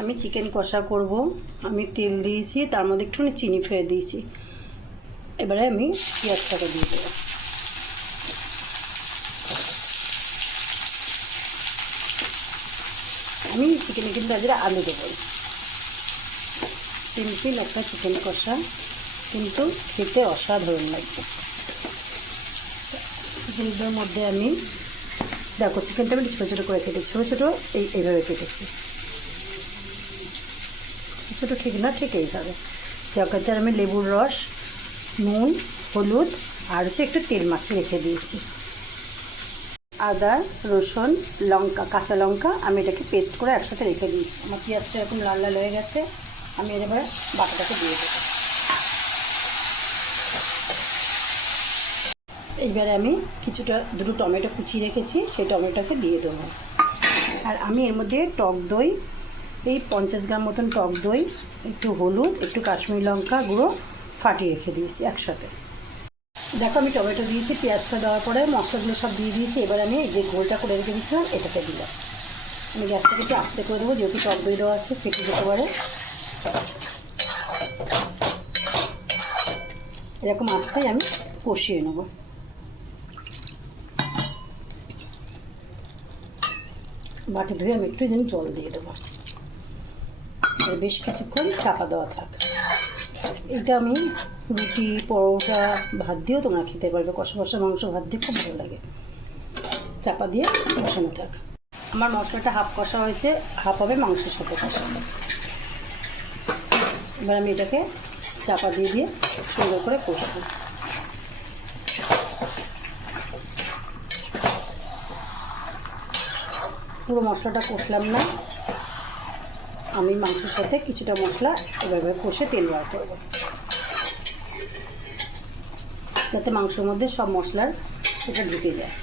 আমি চিকেন কষা করব। আমি তেল দিয়েছি, তার মধ্যে একটুখানি চিনি ফেলে দিয়েছি। এবারে আমি পেঁয়াজটাকে দিয়ে দেবো। আমি চিকেনে কিন্তু আজকে আলু দেবো। সিম্পল একটা চিকেন কষা, কিন্তু খেতে অসাধারণ লাগবে। চিকেনটার মধ্যে আমি দেখো, চিকেনটা আমি ছোটো ছোটো করে কেটেছি, ছোটো এইভাবে কেটেছি। ছোটো ঠিক না, ঠিক এইভাবে। যাতে আমি লেবুর রস, নুন, হলুদ আর একটু তেল মাখিয়ে রেখে দিয়েছি। আদা, রসুন, লঙ্কা, কাঁচা লঙ্কা আমি এটাকে পেস্ট করে একসাথে রেখে দিয়েছি। আমার পেঁয়াজটা এরকম লাল লাল হয়ে গেছে। আমি এবার বাটাটাকে দিয়ে দেবো। এইবারে আমি দুটো টমেটো কুচিয়ে রেখেছি, সেই টমেটোটাকে দিয়ে দেবো। আর আমি এর মধ্যে টক দই, এই 50 গ্রাম মতন টক দই, একটু হলুদ, একটু কাশ্মীরি লঙ্কা গুঁড়ো ফাটিয়ে রেখে দিয়েছি একসাথে। দেখো, আমি টমেটো দিয়েছি, পেঁয়াজটা দেওয়ার পরে মশলাগুলো সব দিয়ে দিয়েছি। এবার আমি যে গোলটা করে রেখে দিয়েছিলাম এটাকে দিলাম। আমি গ্যাসটাকে একটু আস্তে করে দেবো, যেহেতু টক দই দেওয়া আছে, ফেটে যেতে পারে। এরকম আস্তেই আমি কষিয়ে নেব। বাটি ধুয়ে আমি একটু যেন জল দিয়ে দেবো। বেশ কিছুক্ষণ চাপা দেওয়া থাক। এটা আমি রুটি, পরোটা, ভাত দিয়েও তোমরা খেতে পারবে। কষা কষা মাংস ভাত দিয়ে খুব ভালো লাগে। চাপা দিয়ে বসানো থাক। আমার মশলাটা হাফ কষা হয়েছে, হাফ হবে মাংসের সাথে কষা। এবার আমি এটাকে চাপা দিয়ে সুন্দর করে কষবো। পুরো মশলাটা কষলাম না, আমি মাংসের সাথে কিছুটা মশলা এভাবে কষে তেল বার করবো, যাতে মাংসের মধ্যে সব মশলার এটা ঢুকে যায়।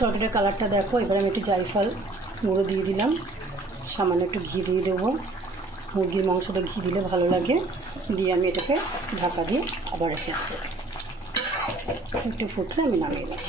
তরকারির কালারটা দেখো। এবার আমি একটু জায়ফল গুঁড়ো দিয়ে দিলাম, সামান্য একটু ঘি দিয়ে দেবো। মুরগির মাংসটা ঘি দিলে ভালো লাগে। দিয়ে আমি এটাকে ঢাকা দিয়ে আবার রেখে দেবো। একটু ফুটলে আমি নামিয়ে নেব।